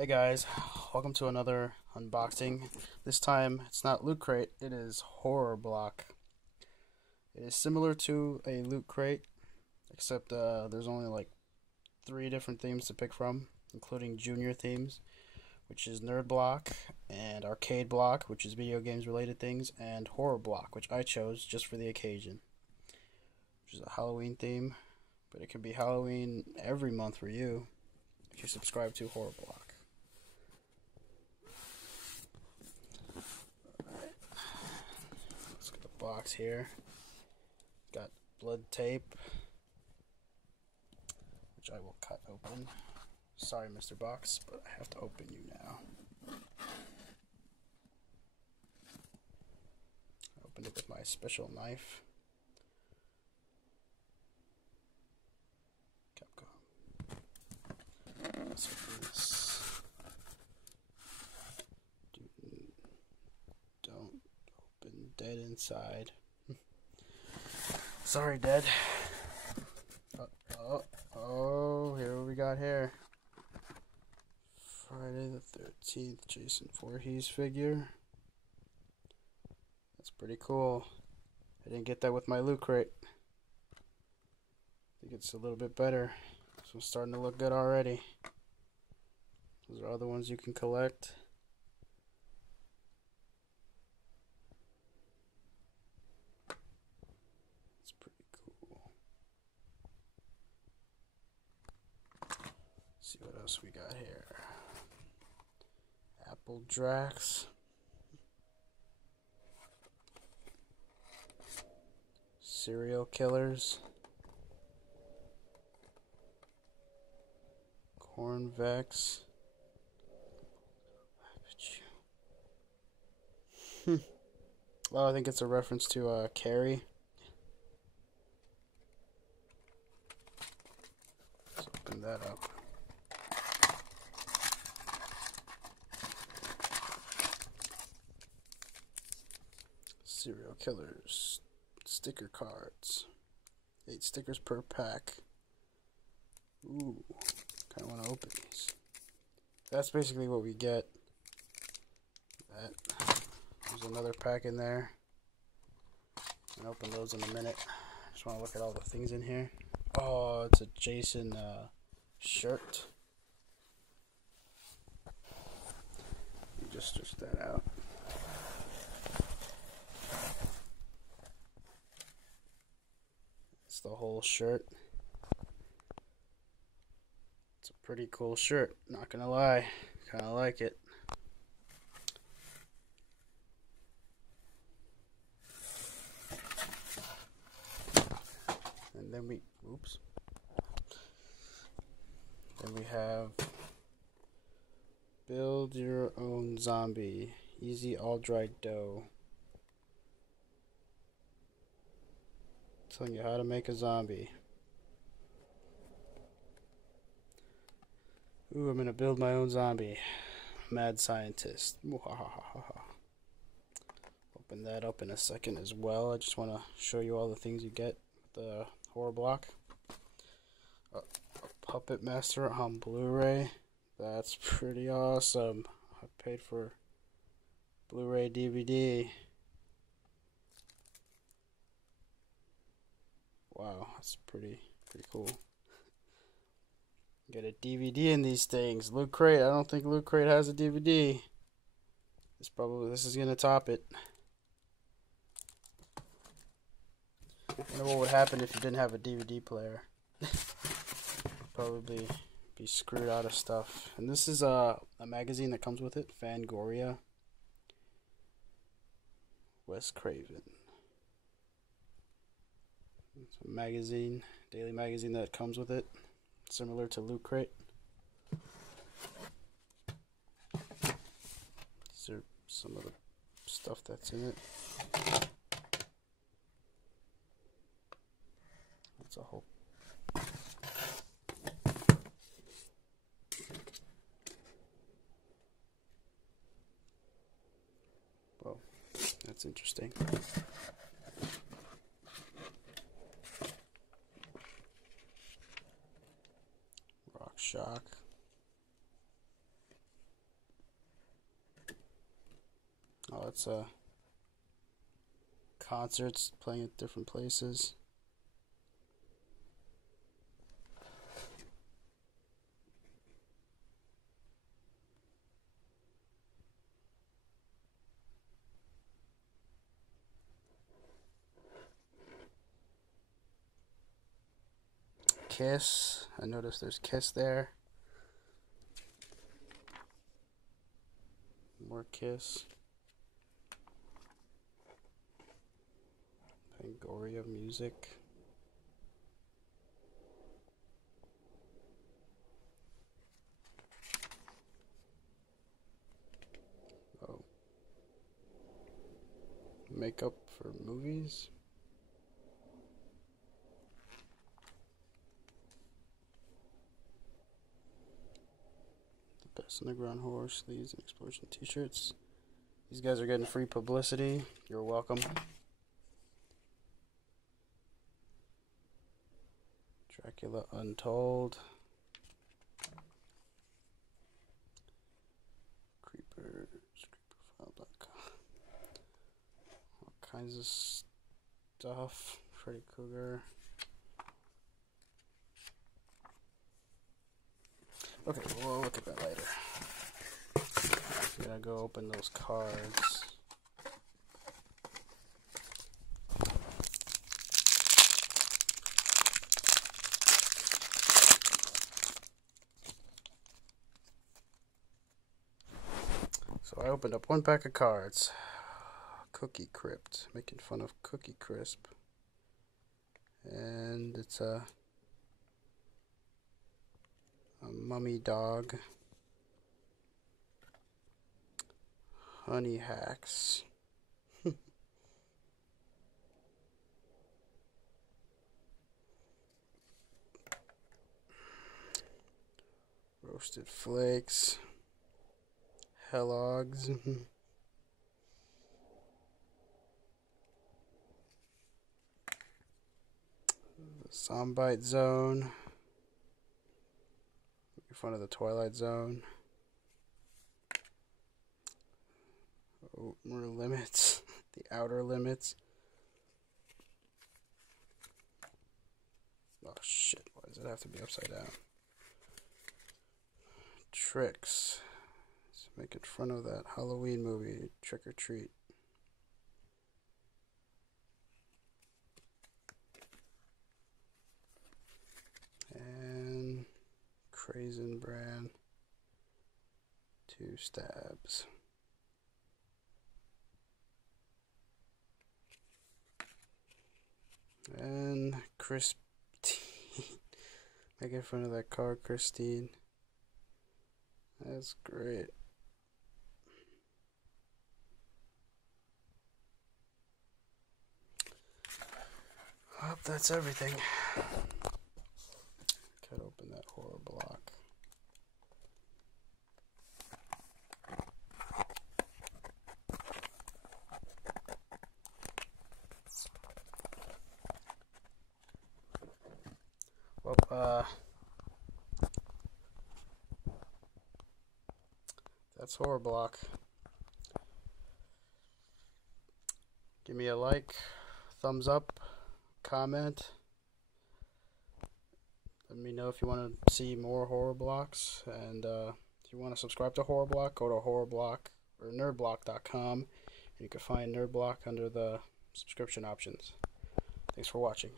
Hey guys, welcome to another unboxing. This time it's not Loot Crate, it is Horror Block. It is similar to a Loot Crate, except there's only like 3 different themes to pick from, including junior themes, which is Nerd Block, and Arcade Block, which is video games related things, and Horror Block, which I chose just for the occasion, which is a Halloween theme, but it can be Halloween every month for you if you subscribe to Horror Block. Box here. Got blood tape, which I will cut open. Sorry, Mr. Box, but I have to open you now. I opened it with my special knife. Capcom. Let's open this. Don't open dead inside. Sorry, Dead. Oh, here we got here. Friday the 13th, Jason Voorhees figure. That's pretty cool. I didn't get that with my Loot Crate. I think it's a little bit better. So it's starting to look good already. Those are other ones you can collect. See what else we got here. Apple Drax. Serial Killers. Cornvex. Well, I think it's a reference to Carrie. Let's open that up. Serial Killers sticker cards. 8 stickers per pack. Ooh, kind of want to open these. That's basically what we get. There's another pack in there. I'll open those in a minute. Just want to look at all the things in here. Oh, it's a Jason shirt. You just stretch that out. It's the whole shirt. It's a pretty cool shirt, not gonna lie. Kinda like it. And then we have Build Your Own Zombie. Easy all dried dough. Telling you how to make a zombie. Ooh, I'm gonna build my own zombie. Mad scientist. Open that up in a second as well. I just want to show you all the things you get with the Horror Block. A Puppet Master on Blu-ray. That's pretty awesome. I paid for Blu-ray DVD. Wow, that's pretty cool. Get a DVD in these things. Loot Crate. I don't think Loot Crate has a DVD. This is gonna top it. I wonder what would happen if you didn't have a DVD player. Probably be screwed out of stuff. And this is a magazine that comes with it. Fangoria. Wes Craven. It's a magazine, daily magazine that comes with it, similar to Loot Crate. These are some of the stuff that's in it. That's a whole. Well, that's interesting. Shock. Lots of concerts playing at different places. Kiss. I noticed there's Kiss there. More Kiss. Fangoria music. Oh. Makeup for movies. The Best Underground Horror sleeves and Explosion t-shirts. These guys are getting free publicity. You're welcome. Dracula Untold. Creepers. Creeperfile.com. All kinds of stuff. Freddy Krueger. Okay, we'll look at that later. I'm gonna go open those cards. So I opened up one pack of cards. Cookie Crypt, making fun of Cookie Crisp. And it's a mummy dog. Honey Hacks. Roasted Flakes. Hellogs. Zombite Zone. Making fun of the Twilight Zone. Outer Limits. The Outer Limits. Oh shit, why does it have to be upside down? Tricks. It's making fun of that Halloween movie, Trick or Treat. And Crazen Brand. 2 stabs. And Christine. Making fun of that car, Christine. That's great. Well, that's everything. Cut open that horror block. Well, that's horror block. Give me a like, thumbs up, comment. Let me know if you want to see more horror blocks, and if you want to subscribe to Horror Block, go to horrorblock or nerdblock.com, and you can find Nerd Block under the subscription options. Thanks for watching.